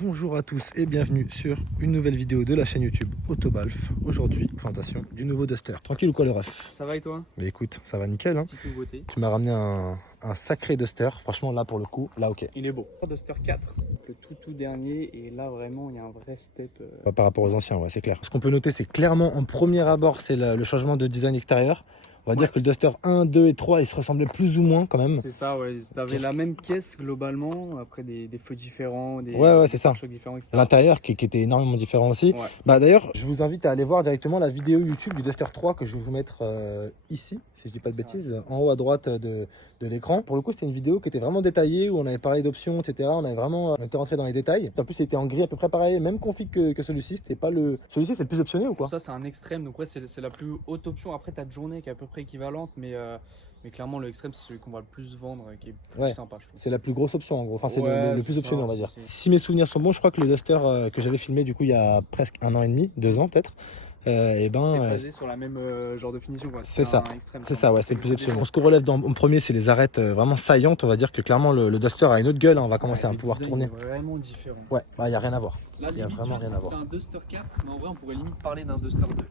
Bonjour à tous et bienvenue sur une nouvelle vidéo de la chaîne YouTube Autobalf. Aujourd'hui, présentation du nouveau Duster. Tranquille ou quoi le ref? Ça va et toi? Mais écoute, ça va nickel hein. Petite nouveauté. Tu m'as ramené un sacré Duster. Franchement là pour le coup, là ok. Il est beau. Duster 4, le tout dernier, et là vraiment il y a un vrai step. Par rapport aux anciens, ouais c'est clair. Ce qu'on peut noter c'est clairement en premier abord c'est le changement de design extérieur. On va dire que le Duster 1, 2 et 3 ils se ressemblaient plus ou moins quand même. C'est ça, ouais. T'avais la même caisse globalement, après des feux différents, ouais c'est ça. Différents, etc. L'intérieur qui était énormément différent aussi. Ouais. Bah d'ailleurs, je vous invite à aller voir directement la vidéo YouTube du Duster 3 que je vais vous mettre ici, si je dis pas de bêtises, en haut à droite de l'écran. Pour le coup, c'était une vidéo qui était vraiment détaillée où on avait parlé d'options, etc. On était rentré dans les détails. En plus, il était en gris à peu près pareil, même config que celui-ci. C'était pas le. Celui-ci, c'est le plus optionné ou quoi? Ça, c'est un extrême, donc ouais, c'est la plus haute option. Après, t'as de journée qui est à peu près équivalente, mais clairement, le extrême, c'est celui qu'on va le plus vendre, qui est plus sympa, je trouve. C'est la plus grosse option en gros. Enfin, c'est Ouais, le plus optionné, on va dire. Si. Si mes souvenirs sont bons, je crois que le Duster que j'avais filmé du coup il y a presque 1 an et demi, 2 ans peut-être. C'était basé sur la même genre de finition. C'est ça, c'est ça, ouais, c'est le plus optionnel. Ce qu'on relève en premier, c'est les arêtes vraiment saillantes. On va dire que clairement le Duster a une autre gueule. Hein, on va commencer à pouvoir tourner. Vraiment différent. Ouais, bah, y a rien à voir. Là, y a vraiment rien à voir. C'est un Duster 4, mais en vrai, on pourrait limite parler d'un Duster 2.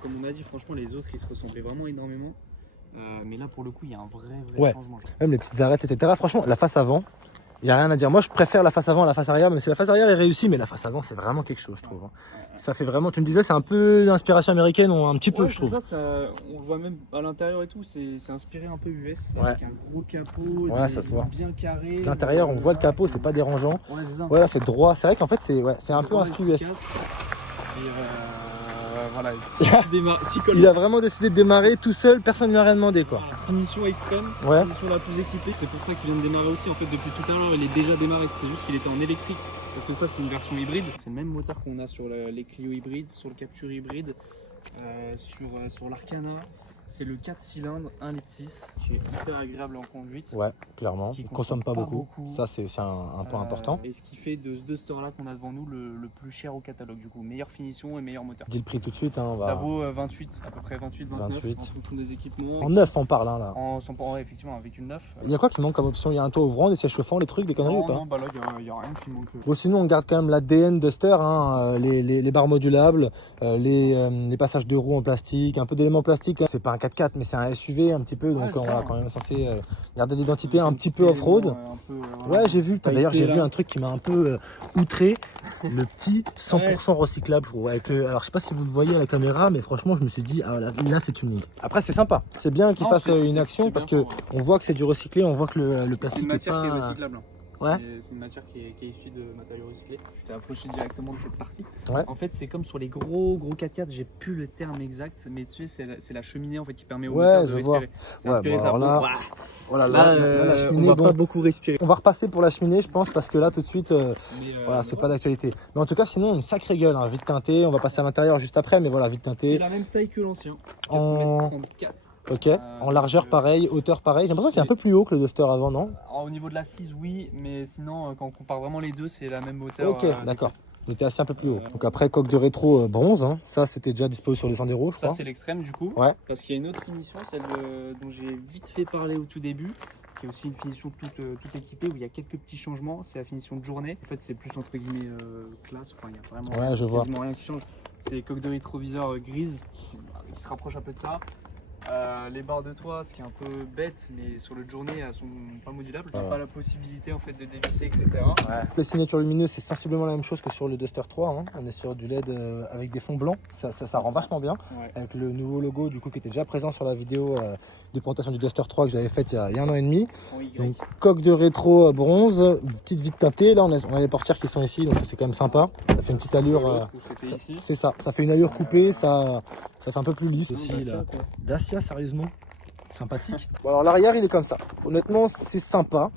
Comme on a dit, franchement, les autres ils se ressemblaient vraiment énormément. Mais là, pour le coup, il y a un vrai changement. Même les petites arêtes, etc. Franchement, la face avant. Il n'y a rien à dire. Moi, je préfère la face avant à la face arrière, même si la face arrière est réussie, mais la face avant, c'est vraiment quelque chose, je trouve. Ça fait vraiment, tu me disais, c'est un peu d'inspiration américaine, ou un petit peu, je trouve. Ça, on le voit même à l'intérieur et tout, c'est inspiré un peu US, avec un gros capot, ça se voit. bien carré. L'intérieur, on voit le capot, c'est pas dérangeant. Voilà, c'est droit. C'est vrai qu'en fait, c'est un peu inspiré US. Voilà, il a vraiment décidé de démarrer tout seul, personne ne lui a rien demandé quoi. Finition extrême, finition la plus équipée, c'est pour ça qu'il vient de démarrer aussi. En fait, depuis tout à l'heure, il est déjà démarré, c'était juste qu'il était en électrique. Parce que ça, c'est une version hybride. C'est le même moteur qu'on a sur les Clio hybrides, sur le Capture hybride, sur l'Arcana. C'est le 4 cylindres, 1,6 litre, qui est hyper agréable en conduite. Ouais, clairement. Il ne consomme pas beaucoup. Ça, c'est aussi un point important. Et ce qui fait de ce Duster-là qu'on a devant nous le plus cher au catalogue. Du coup, meilleure finition et meilleur moteur. Dis le prix tout de suite. Hein, ça vaut 28, à peu près 28, 29 en fonction des équipements. En neuf, on parle hein, là. Effectivement, avec une 9. Il y a quoi qui manque comme option? Il y a un toit ouvrant, des sièges chauffants, des trucs, des conneries ou pas? Non, bah là, il n'y a rien qui manque. Bon, sinon, on garde quand même l'ADN Duster, hein, les barres modulables, les passages de roues en plastique, un peu d'éléments plastiques. Hein. C'est pas un 4x4, mais c'est un SUV un petit peu, donc on va quand même censé garder l'identité un petit peu off-road. Ouais, j'ai vu. D'ailleurs, j'ai vu un truc qui m'a un peu outré, le petit 100% recyclable. Alors, je sais pas si vous le voyez à la caméra, mais franchement, je me suis dit, ah, là c'est tuning. Après, c'est sympa. C'est bien qu'il fasse une action parce que on voit que c'est du recyclé, on voit que le plastique est pas. Qui est recyclable. Ouais. C'est une matière qui est issue de matériaux recyclés. Je t'ai approché directement de cette partie. Ouais. En fait, c'est comme sur les gros 4x4, j'ai plus le terme exact, mais tu sais, c'est la cheminée en fait qui permet au moteur de respirer. C'est inspiré ça. Là, la cheminée, on va pas beaucoup respirer. On va repasser pour la cheminée, je pense, parce que là, tout de suite, c'est pas d'actualité. Mais en tout cas, sinon, une sacrée gueule, hein, vite teintée. On va passer à l'intérieur juste après, mais voilà, vite teintée. C'est la même taille que l'ancien. En 34. Ok, en largeur pareil, hauteur pareil. J'ai l'impression qu'il est un peu plus haut que le Duster avant, non? Au niveau de l'assise, oui, mais sinon, quand on compare vraiment les deux, c'est la même hauteur. Ok, d'accord. Il était assez un peu plus haut. Donc après, coque de rétro bronze, hein. Ça c'était déjà disposé sur les Sandero, je crois. Ça c'est l'extrême du coup. Ouais. Parce qu'il y a une autre finition, celle dont j'ai vite fait parler au tout début, qui est aussi une finition toute équipée où il y a quelques petits changements. C'est la finition de journée. En fait, c'est plus entre guillemets classe. Enfin, il y a vraiment quasiment rien qui change. C'est les coques de rétroviseur grises qui se rapprochent un peu de ça. Les barres de toit, ce qui est un peu bête, mais sur le journée, elles sont pas modulables. On n'a pas la possibilité en fait de dévisser, etc. Ouais. Les signatures lumineuses, c'est sensiblement la même chose que sur le Duster 3. Hein. On est sur du LED avec des fonds blancs. Ça rend vachement bien. Ouais. Avec le nouveau logo du coup qui était déjà présent sur la vidéo de présentation du Duster 3 que j'avais faite il y a 1 an et demi. Donc coque de rétro bronze, petite vitre teintée. Là, on a les portières qui sont ici, donc ça c'est quand même sympa. Ça fait une petite allure. C'est ça. Ça fait une allure coupée. Ça fait un peu plus lisse aussi. Dacia, sérieusement, sympathique. Bon, alors l'arrière il est comme ça. Honnêtement, c'est sympa.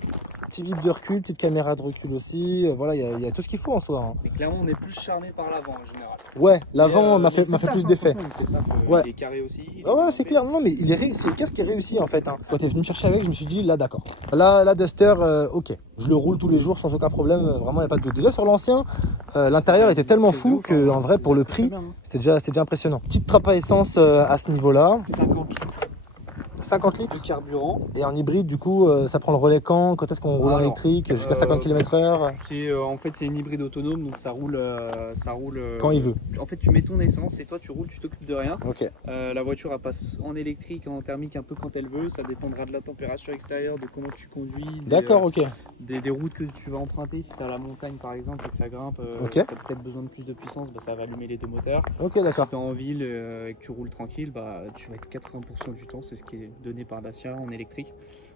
Petit bip de recul, petite caméra de recul aussi. Voilà, il y a tout ce qu'il faut en soi. Hein. Mais clairement, on est plus charmé par l'avant en général. Ouais, l'avant m'a fait plus d'effet. Ouais. Il est carré aussi. Ah ouais, c'est clair. Non, mais c'est le casque qui est réussi en fait. Hein. Quand tu es venu me chercher avec, je me suis dit là, d'accord. Là, Duster, ok. Je le roule tous les jours sans aucun problème. Vraiment, il n'y a pas de doute. Déjà sur l'ancien, l'intérieur était tellement fou que en vrai, pour le prix, c'était déjà impressionnant. Petite trappe à essence à ce niveau-là. 50 litres. 50 litres de carburant. et en hybride, du coup, ça prend le relais quand est-ce qu'on roule en électrique jusqu'à 50 km/h? En fait, c'est une hybride autonome, donc ça roule. Quand il veut. En fait, tu mets ton essence et toi, tu roules, tu t'occupes de rien. Ok. La voiture, elle passe en électrique, en thermique un peu quand elle veut. Ça dépendra de la température extérieure, de comment tu conduis. D'accord, ok. Des routes que tu vas emprunter. Si tu as la montagne, par exemple, et que ça grimpe, Ok. tu as peut-être besoin de plus de puissance, ça va allumer les deux moteurs. Ok, d'accord. Si tu es en ville et que tu roules tranquille, tu vas être 80% du temps, c'est ce qui est donné par Dacia en électrique.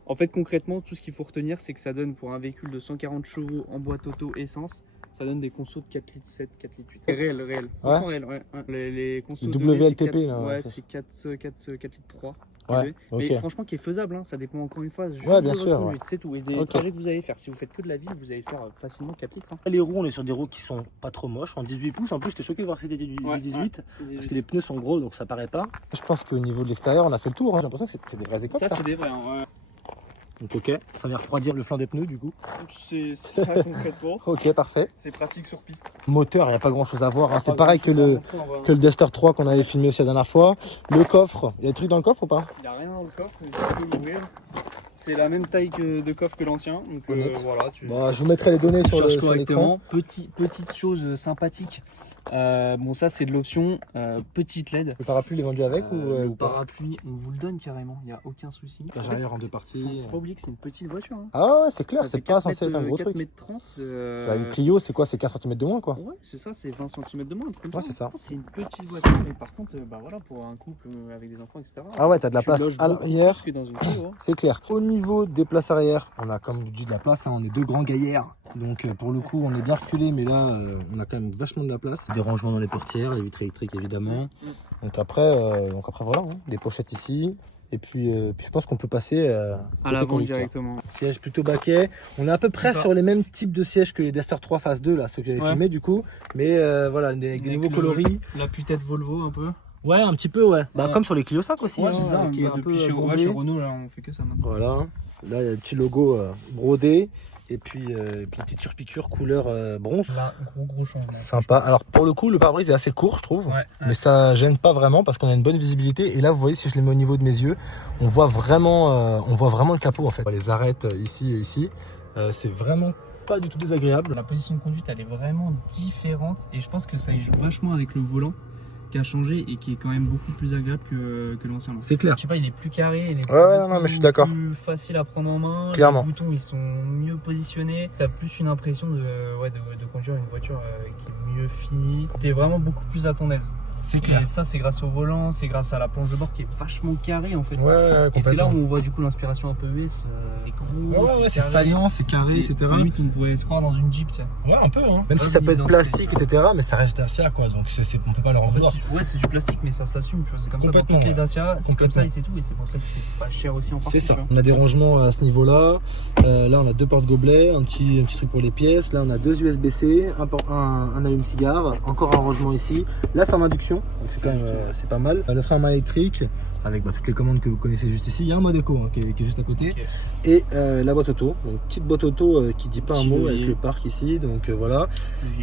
En fait, concrètement, tout ce qu'il faut retenir, c'est que ça donne pour un véhicule de 140 chevaux en boîte auto essence, ça donne des consos de 4 litres 7, 4 litres 8. C'est réel. Franchement, réel, ouais. Les consos WLTP, là. Ouais, c'est 4 litres 3. Ouais, mais ok. franchement, qui est faisable, hein. Ça dépend encore une fois. Ouais, bien sûr. Ouais. C'est tout. Et des trajets que vous allez faire. Si vous faites que de la ville, vous allez faire facilement 4 litres. Hein. Les roues, on est sur des roues qui sont pas trop moches, en 18 pouces. En plus, j'étais choqué de voir que c'était du 18, parce que les pneus sont gros, donc ça paraît pas. Je pense qu'au niveau de l'extérieur, on a fait le tour. Hein. J'ai l'impression que c'est des vrais écoles. Ça, c'est des vrais. Hein, Donc ok, ça vient refroidir le flanc des pneus du coup. C'est ça concrètement. Ok, parfait. C'est pratique sur piste. Moteur, il n'y a pas grand chose à voir. Hein. C'est pareil que le Duster 3 qu'on avait filmé aussi la dernière fois. Le coffre, il y a des trucs dans le coffre ou pas? Il n'y a rien dans le coffre, mais tu peux l'ouvrir. C'est la même taille de coffre que l'ancien. Donc voilà, je vous mettrai les données sur l'écran. Petite chose sympathique. Ça c'est de l'option petite LED. Le parapluie il est vendu avec le ou pas? Parapluie, on vous le donne carrément, il n'y a aucun souci. Arrière en deux parties. Faut pas oublier que c'est une petite voiture. Hein. Ah ouais, c'est clair, c'est pas censé être un gros truc. 4,30 Une Clio, c'est quoi? C'est 15 cm de moins quoi? Ouais, c'est ça, c'est 20 cm de moins. Ouais, c'est ça. C'est une petite voiture, mais par contre, pour un couple avec des enfants, etc. Ah ouais, t'as de la place à l'arrière. Hein. C'est clair. Au niveau des places arrière, on a comme dit de la place, hein, on est deux grands gaillards. Donc pour le coup, on est bien reculé, mais là, on a quand même vachement de la place. Des rangements dans les portières, les vitres électriques évidemment. Donc après voilà, hein, des pochettes ici. Et puis je pense qu'on peut passer à l'avant directement. Siège plutôt baquet. On est à peu près sur les mêmes types de sièges que les Duster 3 phase 2, là, ceux que j'avais filmé du coup. Mais voilà, avec des nouveaux coloris. La tue-tête Volvo un peu. Ouais, un petit peu, ouais. Bah, comme sur les Clio 5 aussi. Ouais, hein, c'est ça. Qui est un peu chez Renault, là, on fait que ça maintenant. Voilà. Là, il y a le petit logo brodé. Et puis une petite surpiqûre couleur bronze. Là, gros changement. Sympa. Alors pour le coup, le pare-brise est assez court, je trouve. Mais ça gêne pas vraiment parce qu'on a une bonne visibilité. Et là, vous voyez, si je les mets au niveau de mes yeux, on voit vraiment le capot en fait. On les arrête ici et ici. C'est vraiment pas du tout désagréable. La position de conduite, elle est vraiment différente. Et je pense que ça y joue vachement avec le volant qui a changé et qui est quand même beaucoup plus agréable que l'ancien. C'est clair. Je sais pas, il est plus carré, il est mais je suis d'accord. Plus facile à prendre en main. Clairement. Les boutons ils sont mieux positionnés. T'as plus une impression de conduire une voiture qui est mieux finie. T'es vraiment beaucoup plus à ton aise. C'est clair. Et ça, c'est grâce au volant, c'est grâce à la planche de bord qui est vachement carrée en fait. Et c'est là où on voit du coup l'inspiration un peu US. Les gros. C'est saillant, c'est carré, etc. Limite, on pourrait se croire dans une Jeep, tiens. Ouais, un peu, hein. Même si ça peut être plastique, etc. Mais ça reste Dacia, quoi. Donc on peut pas leur en vouloir. Ouais, c'est du plastique, mais ça s'assume, tu vois. C'est comme ça dans toutes les Dacia, c'est comme ça et c'est tout. Et c'est pour ça que c'est pas cher aussi en partie. C'est ça. On a des rangements à ce niveau-là. Là, on a deux porte-gobelets, un petit truc pour les pièces. Là, on a deux USB-C, un allume-cigare, encore un rangement ici. Là, c'est en induction, donc c'est quand même c'est pas mal. Le frein à main électrique avec toutes les commandes que vous connaissez juste ici. Il y a un mode éco qui est juste à côté. Et la boîte auto, donc petite boîte auto qui dit pas un mot avec le parc ici. Donc voilà,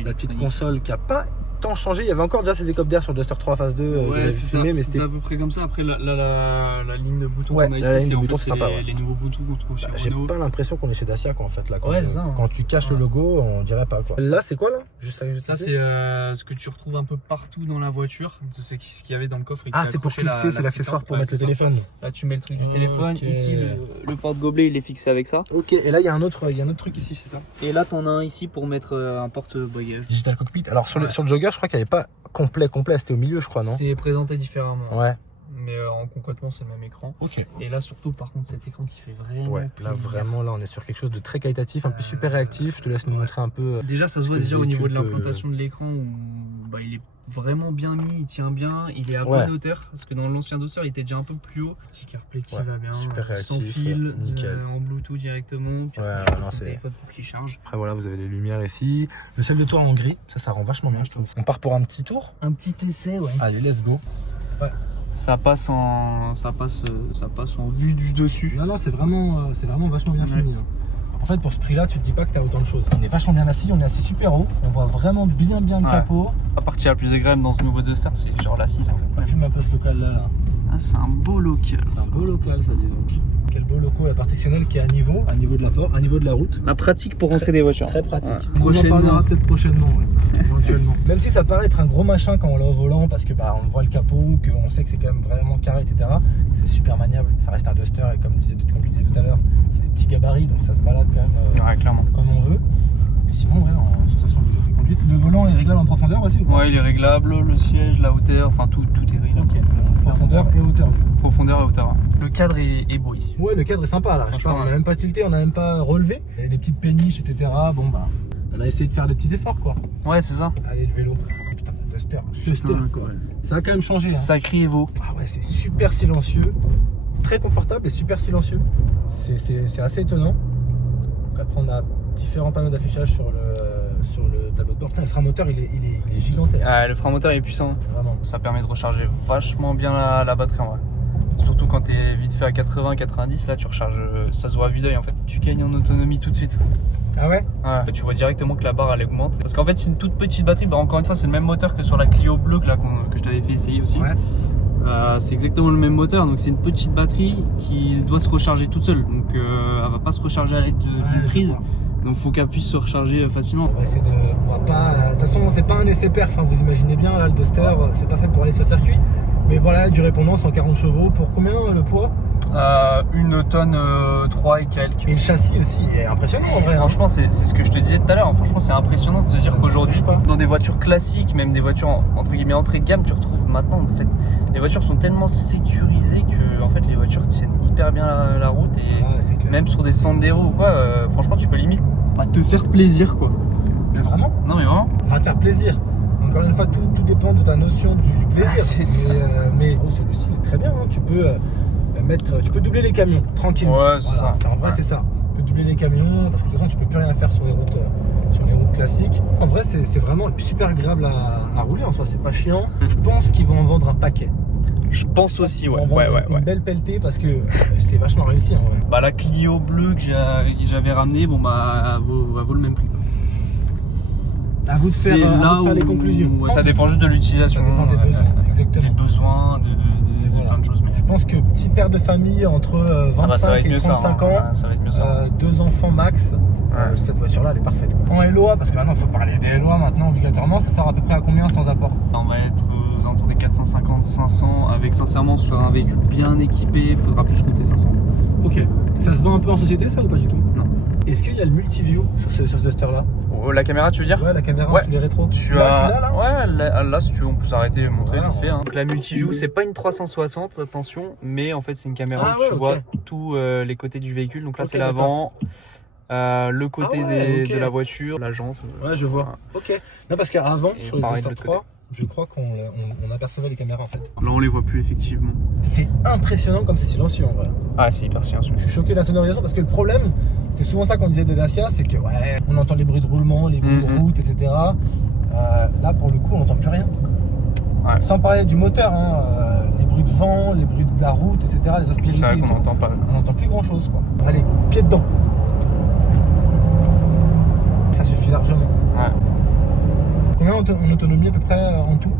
la petite console qui a pas tant changé. Il y avait encore déjà ces écopes d'air sur le Duster 3 phase 2. Ouais, c'était à peu près comme ça. Après la ligne de boutons qu'on a ici, c'est les nouveaux boutons qu'on trouve chez Renault. J'ai pas l'impression qu'on est chez Dacia quoi, en fait là. Quand quand tu caches le logo, on dirait pas quoi. Là, c'est quoi là? Ça c'est ce que tu retrouves un peu partout dans la voiture. C'est ce qu'il y avait dans le coffre. C'est pour clipser, c'est l'accessoire pour mettre le téléphone. Là, tu mets le truc du téléphone. Ici, le porte-gobelet, il est fixé avec ça. Ok. Et là, il y a un autre truc ici, c'est ça. Et là, t'en as un ici pour mettre un porte-bagages. Digital cockpit. Alors sur le Jogger, je crois qu'il n'y avait pas complet, c'était au milieu, je crois, non? C'est présenté différemment. Ouais. Mais concrètement, c'est le même écran. Ok. Et là, surtout, par contre, cet écran qui fait vraiment. Ouais, là, vraiment, là, on est sur quelque chose de très qualitatif, un peu super réactif. Je te laisse nous montrer un peu. Déjà, ça se voit déjà au niveau de l'implantation de l'écran où il est vraiment bien mis, il tient bien, il est à bonne hauteur. Parce que dans l'ancien Duster, il était déjà un peu plus haut. Petit CarPlay qui va bien, super réactif, sans fil, nickel. En Bluetooth directement. Puis c'est téléphone pour qu'il charge. Après, voilà, vous avez les lumières ici. Le ciel de tour en gris, ça rend vachement bien, je trouve. On part pour un petit tour. Un petit essai, ouais. Allez, let's go. Ouais. Ça passe en vue du dessus. Non, c'est vraiment vachement bien fini. Hein. En fait, pour ce prix-là, tu te dis pas que tu as autant de choses. On est vachement bien assis, on est assis super haut. On voit vraiment bien le capot. La partie la plus agréable dans ce nouveau Duster, c'est genre l'assise. En fait. On filme un peu ce local là. Ah, c'est un beau local. C'est un beau local, ça dit donc. Quel beau local, la partitionelle qui est à niveau de la porte, à niveau de la route. La pratique pour rentrer des voitures. Très pratique. Ouais. On en parlera peut-être prochainement, ouais. Éventuellement. Même si ça paraît être un gros machin quand on l'a au volant, parce que on voit le capot, qu'on sait que c'est quand même vraiment carré, etc. C'est super maniable. Ça reste un Duster et comme tu disais tout à l'heure, c'est des petits gabarits, donc ça se balade quand même Ouais, clairement. comme on veut. Et sinon, ouais, en sensation de conduite, le volant est réglable en profondeur aussi ou pas? Ouais, il est réglable, le siège, la hauteur, enfin tout est réglable. Ok, profondeur et hauteur. Profondeur et hauteur. Le cadre est beau ici. Ouais, le cadre est sympa là. Je sais pas, on n'a même pas tilté, on n'a même pas relevé. Il y a des petites péniches, etc. Bon, bah, on a essayé de faire des petits efforts quoi. Ouais, c'est ça. Allez, le vélo. Putain, Duster. Quoi. Ça a quand même changé. Hein. Sacré Evo. Ah ouais, c'est super silencieux, très confortable et super silencieux. C'est assez étonnant. Donc après, on a différents panneaux d'affichage sur le tableau de bord. Putain, le frein moteur, il est gigantesque. Ah, le frein moteur est puissant. Vraiment. Ça permet de recharger vachement bien la batterie en vrai. Surtout quand tu es vite fait à 80-90, là tu recharges, ça se voit à vue d'œil en fait. Tu gagnes en autonomie tout de suite. Ah ouais? Ouais. Tu vois directement que la barre elle augmente. Parce qu'en fait c'est une toute petite batterie, bah, encore une fois c'est le même moteur que sur la Clio bleue que je t'avais fait essayer aussi. Ouais. C'est exactement le même moteur, donc c'est une petite batterie qui doit se recharger toute seule. Donc elle va pas se recharger à l'aide d'une prise. Donc faut qu'elle puisse se recharger facilement. On va essayer on va pas. De toute façon, c'est pas un essai perf, hein, vous imaginez bien, là le Duster, c'est pas fait pour aller sur circuit. Mais voilà, du répondant, 140 chevaux. Pour combien le poids? 1 tonne 3 et quelques. Et le châssis aussi est impressionnant en vrai. Franchement, c'est ce que je te disais tout à l'heure. Franchement, c'est impressionnant de se dire qu'aujourd'hui, dans des voitures classiques, même des voitures entre guillemets entrée de gamme, tu retrouves maintenant, en fait, les voitures sont tellement sécurisées que en fait, les voitures tiennent hyper bien la route et même sur des Sandero ou quoi, franchement, tu peux limite te faire plaisir quoi. Mais vraiment? Non, mais vraiment. On va te faire plaisir. Encore une fois, tout dépend de ta notion du plaisir. C'est ça. Mais gros, celui-ci est très bien. Hein. Tu peux doubler les camions tranquillement. Ouais, c'est ça. En vrai, c'est ça. Tu peux doubler les camions parce que de toute façon, tu peux plus rien faire sur les routes classiques. En vrai, c'est vraiment super agréable à rouler. En soi, c'est pas chiant. Je pense qu'ils vont en vendre un paquet. Je pense aussi, Ils vont en vendre une belle pelletée parce que c'est vachement réussi en vrai. Bah, la Clio bleue que j'avais ramenée, bon bah, elle vaut le même prix. À vous de faire les conclusions. Ouais, ça dépend juste de l'utilisation. Ça dépend des besoins, exactement. Des besoins, de plein de choses. Mais je pense que petit père de famille entre 25 et 35 ans, ça va être mieux ça. 2 enfants max, cette voiture-là, elle est parfaite. En LOA, parce que maintenant, il faut parler des LOA maintenant obligatoirement, ça sort à peu près à combien sans apport? On va être aux alentours des 450-500, avec sincèrement sur un véhicule bien équipé, il faudra plus compter 500. Ok. Ça se vend un peu en société, ça, ou pas du tout? Non. Est-ce qu'il y a le multiview sur ce Duster-là? La caméra, tu veux dire? Ouais, la caméra, tous les rétros. Tu as là? Ouais, là, si tu veux, on peut s'arrêter et montrer vite fait. Hein. Donc la multiview, c'est pas une 360, attention, mais en fait, c'est une caméra où tu vois tous les côtés du véhicule. Donc là, c'est l'avant, le côté de la voiture, la jante. Ouais, je vois. Ok. Non, parce qu'avant, sur le Duster 3, je crois qu'on apercevait les caméras en fait. Là, on les voit plus effectivement. C'est impressionnant comme c'est silencieux en vrai. Ah, c'est hyper silencieux. Je suis choqué de la sonorisation parce que le problème, c'est souvent ça qu'on disait des Dacia, c'est que on entend les bruits de roulement, les bruits de route, etc. Là, pour le coup, on n'entend plus rien. Ouais. Sans parler du moteur, hein, les bruits de vent, les bruits de la route, etc. Les aspérités. C'est vrai qu'on n'entend pas. On n'entend plus grand chose quoi. Allez, pied dedans. Ça suffit largement. Ouais. Combien en autonomie à peu près en tout?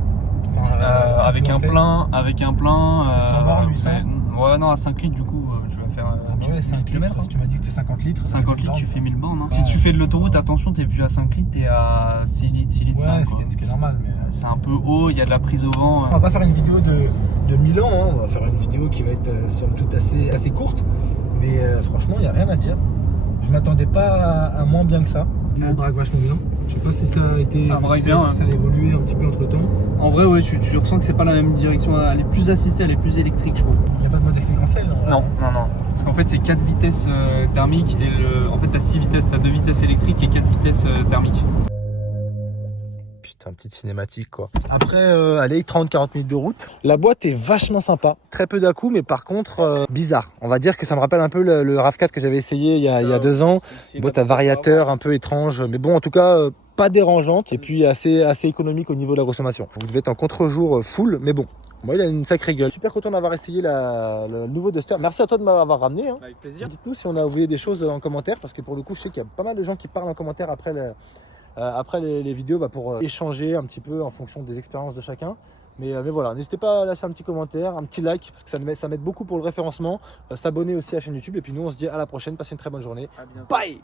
Avec un plein, 700 bornes, 800. Ouais, non, à 5 litres du coup, tu vas faire 5 km. Tu m'as dit que c'était 50 litres. 50 litres, tu fais 1000 bornes. Hein. Si tu fais de l'autoroute, attention, t'es plus à 5 litres, t'es à 6 litres, 6 litres 5. Ce qui est normal. Mais... c'est un peu haut, il y a de la prise au vent. On va pas faire une vidéo de Milan, hein. On va faire une vidéo qui va être somme toute assez courte. Mais franchement, il n'y a rien à dire. Je m'attendais pas à moins bien que ça. Elle braque vachement bien. Je sais pas si ça a été. Si ça a évolué un petit peu entre temps. En vrai, ouais, tu ressens que c'est pas la même direction. Elle est plus assistée, elle est plus électrique, je crois. Il n'y a pas de mode séquentiel? Non. Parce qu'en fait, c'est 4 vitesses thermiques et en fait, t'as 6 vitesses. T'as 2 vitesses électriques et 4 vitesses thermiques. Putain, petite cinématique quoi. Après, allez, 30-40 minutes de route. La boîte est vachement sympa. Très peu d'à-coups, mais par contre, bizarre. On va dire que ça me rappelle un peu le RAV4 que j'avais essayé il y a 2 ans. Boîte à variateur un peu étrange. Mais bon, en tout cas, pas dérangeante. Et puis assez économique au niveau de la consommation. Vous devez être en contre-jour full, mais bon. Moi, il a une sacrée gueule. Super content d'avoir essayé le nouveau Duster. Merci à toi de m'avoir ramené. Hein. Avec plaisir. Dites-nous si on a oublié des choses en commentaire. Parce que pour le coup, je sais qu'il y a pas mal de gens qui parlent en commentaire après les vidéos pour échanger un petit peu en fonction des expériences de chacun. Mais voilà, n'hésitez pas à lâcher un petit commentaire, un petit like, parce que ça m'aide beaucoup pour le référencement. S'abonner aussi à la chaîne YouTube. Et puis nous, on se dit à la prochaine. Passez une très bonne journée. Bye!